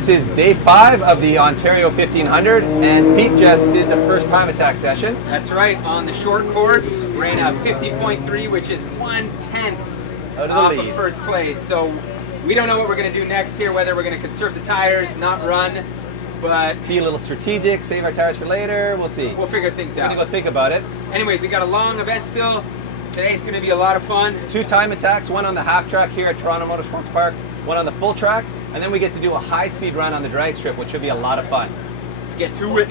This is day 5 of the Ontario 1500, and Pete just did the first time attack session. That's right, on the short course, ran a 50.3, which is 1/10 off of first place. So we don't know what we're going to do next here, whether we're going to conserve the tires, not run, but be a little strategic, save our tires for later. We'll see. We'll figure things out. We're going to go think about it. Anyways, we got a long event still. Today's going to be a lot of fun. 2 time attacks, one on the half track here at Toronto Motorsports Park, one on the full track, and then we get to do a high-speed run on the drag strip, which should be a lot of fun. Let's get to it.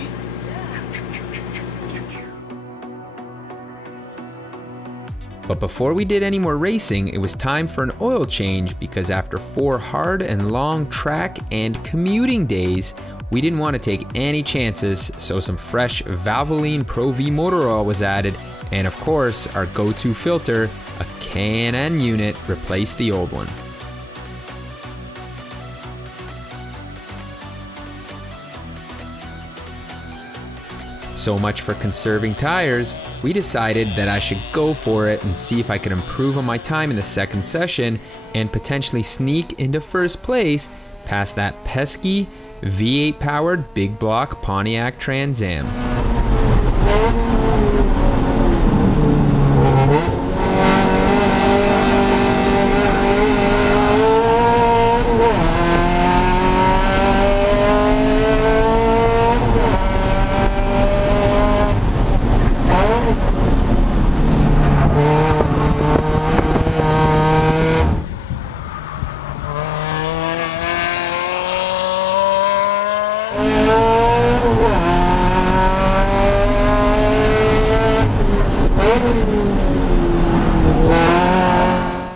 But before we did any more racing, it was time for an oil change because after 4 hard and long track and commuting days, we didn't want to take any chances, so some fresh Valvoline Pro V motor oil was added, and of course, our go-to filter, a Can-Am unit, replaced the old one. So much for conserving tires. We decided that I should go for it and see if I could improve on my time in the second session and potentially sneak into first place past that pesky V8 powered big block Pontiac Trans Am.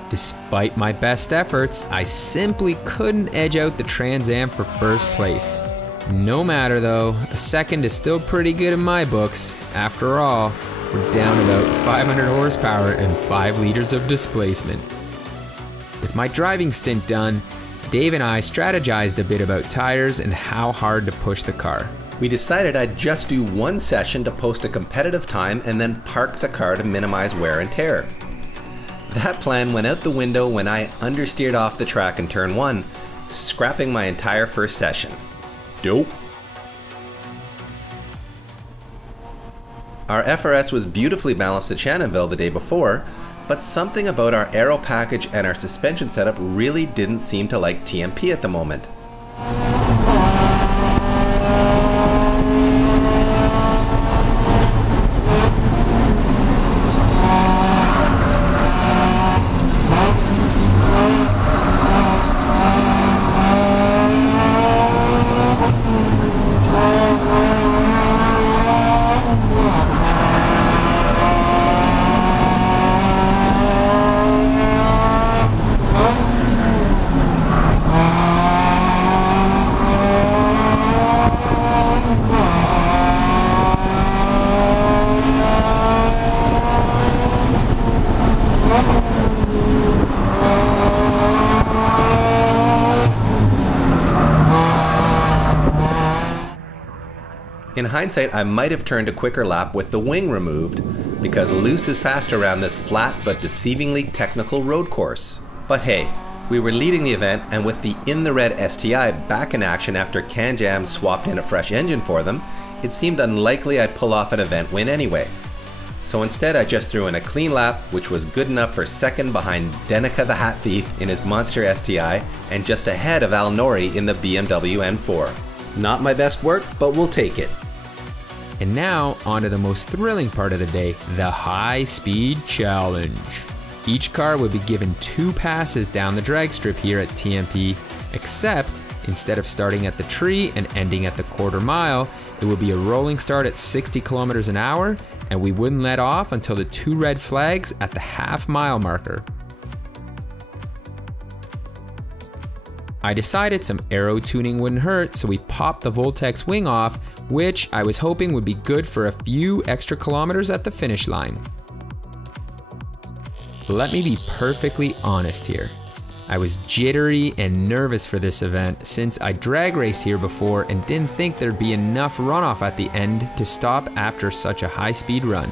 Despite my best efforts, I simply couldn't edge out the Trans Am for first place. No matter though, a second is still pretty good in my books. After all, we're down about 500 horsepower and 5 liters of displacement. With my driving stint done, Dave and I strategized a bit about tires and how hard to push the car. We decided I'd just do 1 session to post a competitive time and then park the car to minimize wear and tear. That plan went out the window when I understeered off the track in turn 1, scrapping my entire first session. Dope. Our FRS was beautifully balanced at Shannonville the day before, but something about our aero package and our suspension setup really didn't seem to like TMP at the moment. In hindsight, I might have turned a quicker lap with the wing removed, because loose is faster around this flat but deceivingly technical road course. But hey, we were leading the event, and with the in the red STI back in action after Can-Am swapped in a fresh engine for them, it seemed unlikely I'd pull off an event win anyway. So instead I just threw in a clean lap, which was good enough for second behind Denica the Hat Thief in his monster STI, and just ahead of Al Nori in the BMW N4. Not my best work, but we'll take it. And now, on to the most thrilling part of the day, the high-speed challenge. Each car would be given 2 passes down the drag strip here at TMP, except instead of starting at the tree and ending at the quarter mile, it would be a rolling start at 60 kilometers an hour, and we wouldn't let off until the 2 red flags at the half-mile marker. I decided some aero tuning wouldn't hurt, so we popped the Voltex wing off, which I was hoping would be good for a few extra kilometers at the finish line. Let me be perfectly honest here. I was jittery and nervous for this event since I drag raced here before and didn't think there'd be enough runoff at the end to stop after such a high-speed run.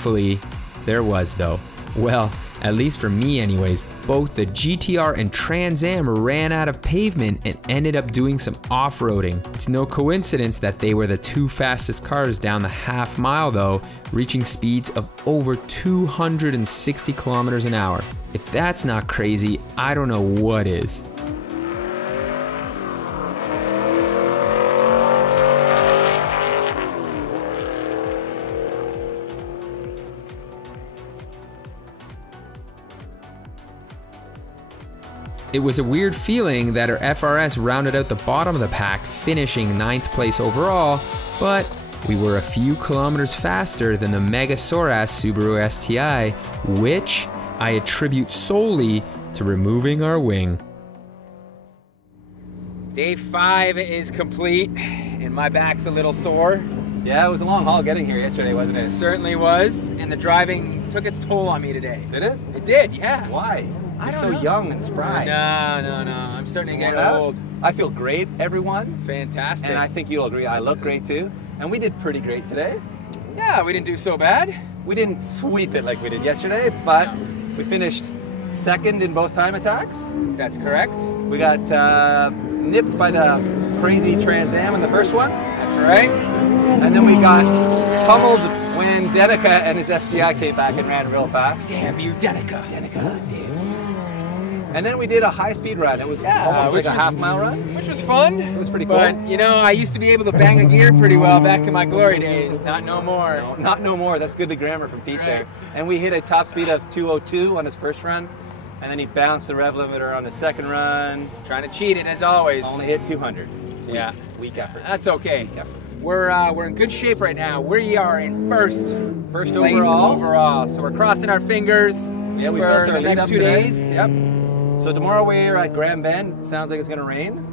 Thankfully, there was though. Well, at least for me anyways, both the GTR and Trans Am ran out of pavement and ended up doing some off-roading. It's no coincidence that they were the two fastest cars down the half mile though, reaching speeds of over 260 kilometers an hour. If that's not crazy, I don't know what is. It was a weird feeling that our FRS rounded out the bottom of the pack, finishing 9th place overall, but we were a few kilometers faster than the Mega Soras Subaru STI, which I attribute solely to removing our wing. Day 5 is complete, and my back's a little sore. Yeah, it was a long haul getting here yesterday, wasn't it? It certainly was, and the driving took its toll on me today. Did it? It did, yeah. Why? I You're don't so know. young and spry. No. I'm starting to get old. I feel great, everyone. Fantastic. And I think you'll agree, I look great too. And we did pretty great today. Yeah, we didn't do so bad. We didn't sweep it like we did yesterday, but we finished 2nd in both time attacks. That's correct. We got nipped by the crazy Trans Am in the first one. That's right. And then we got pummeled when Denica and his STI came back and ran real fast. Damn you, Denica. And then we did a high-speed run. It was almost like a half-mile run. Which was fun. It was pretty cool. But, you know, I used to be able to bang a gear pretty well back in my glory days. Not no more. No, not no more. That's good grammar from Pete Right. there. And we hit a top speed of 202 on his first run. And then he bounced the rev limiter on his second run. Trying to cheat it, as always. Only hit 200. Yeah. Weak effort. That's okay. Weak effort. We're in good shape right now. We are in first place overall. So we're crossing our fingers Yeah, we for built our the lead next up 2 today. days. Yep. So tomorrow we're at Grand Bend. Sounds like it's going to rain.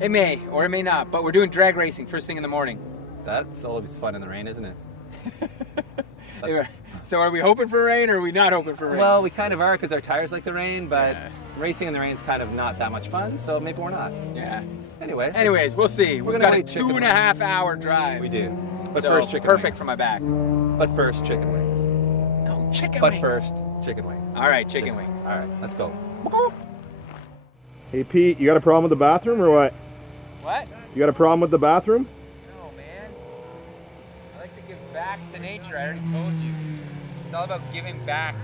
It may or it may not, but we're doing drag racing first thing in the morning. That's always fun in the rain, isn't it? So are we hoping for rain or are we not hoping for rain? Well, we kind of are because our tires like the rain, but Yeah. racing in the rain is kind of not that much fun, so maybe we're not. Yeah. Anyway. Anyways, we'll see. We've gonna got a wait chicken 2.5 hour drive. We do. But So, first chicken perfect wings. for my back. But first chicken wings. No, chicken But wings. first chicken wings. All right, chicken wings. All right, let's go. Hey Pete, you got a problem with the bathroom or what? What? You got a problem with the bathroom? No, man. I like to give back to nature. I already told you. It's all about giving back